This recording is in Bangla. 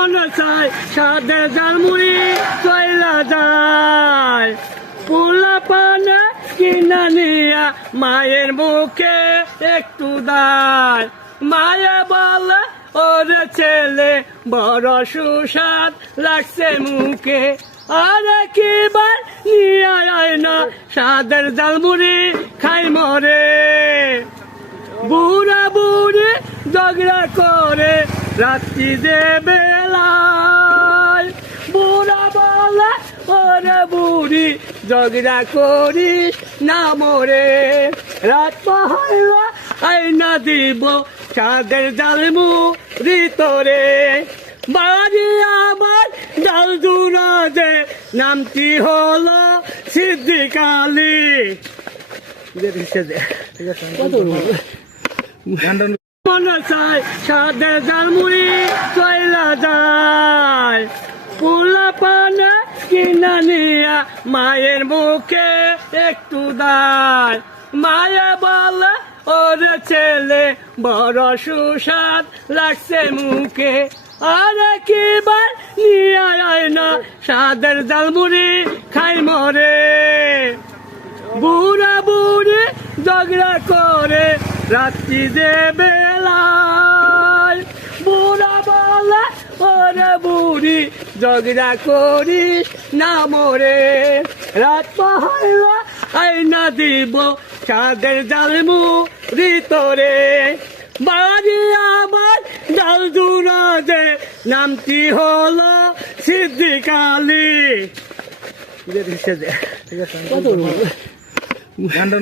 মনে চাই সাদের ঝালমুড়ি চইলা যায় পোলা পানে কিনা নিয়া মায়ের মুখে একটু দায় মায়ে বলে ওরে ছেলে বড় সুস্বাদ লাগছে মুখে আরে কিবার নিয়ে আয় না সাদের ঝালমুড়ি খাই মরে বুড়া বুড়ি ঝগড়া করে রাত্রি যে বেলায় বুড়া বলে ওরে বুড়ি ঝগড়া করিস না মরে রাত পাহাইলা আইনা দিব সাদের ঝালমুড়ি তোরে বাড়ি আমার জাল জুড়াজে নামটি হলো সিদ্দিকালি মনে চাই সাদের ঝালমুড়ি চইলা যায় পোলা পানে কিনা নিয়া মায়ের মুখে একটু দায় মায়ে বলে ওরে ছেলে বড় সুস্বাদ লাগছে মুখে আরে কিবার নিয়ে আয় না সাদের ঝালমুড়ি খাই মরে বুড়া বুড়ি ঝগড়া করে রাত্রি যে বেলায় বুড়া বলে ওরে বুড়ি ঝগড়া করিস না মরে রাত পাহাইলা আইনা দিব সাদের ঝালমুড়ি তোরে বাড়ি আমার জাল জুড়াজে নামটি হলো সিদ্দিকালি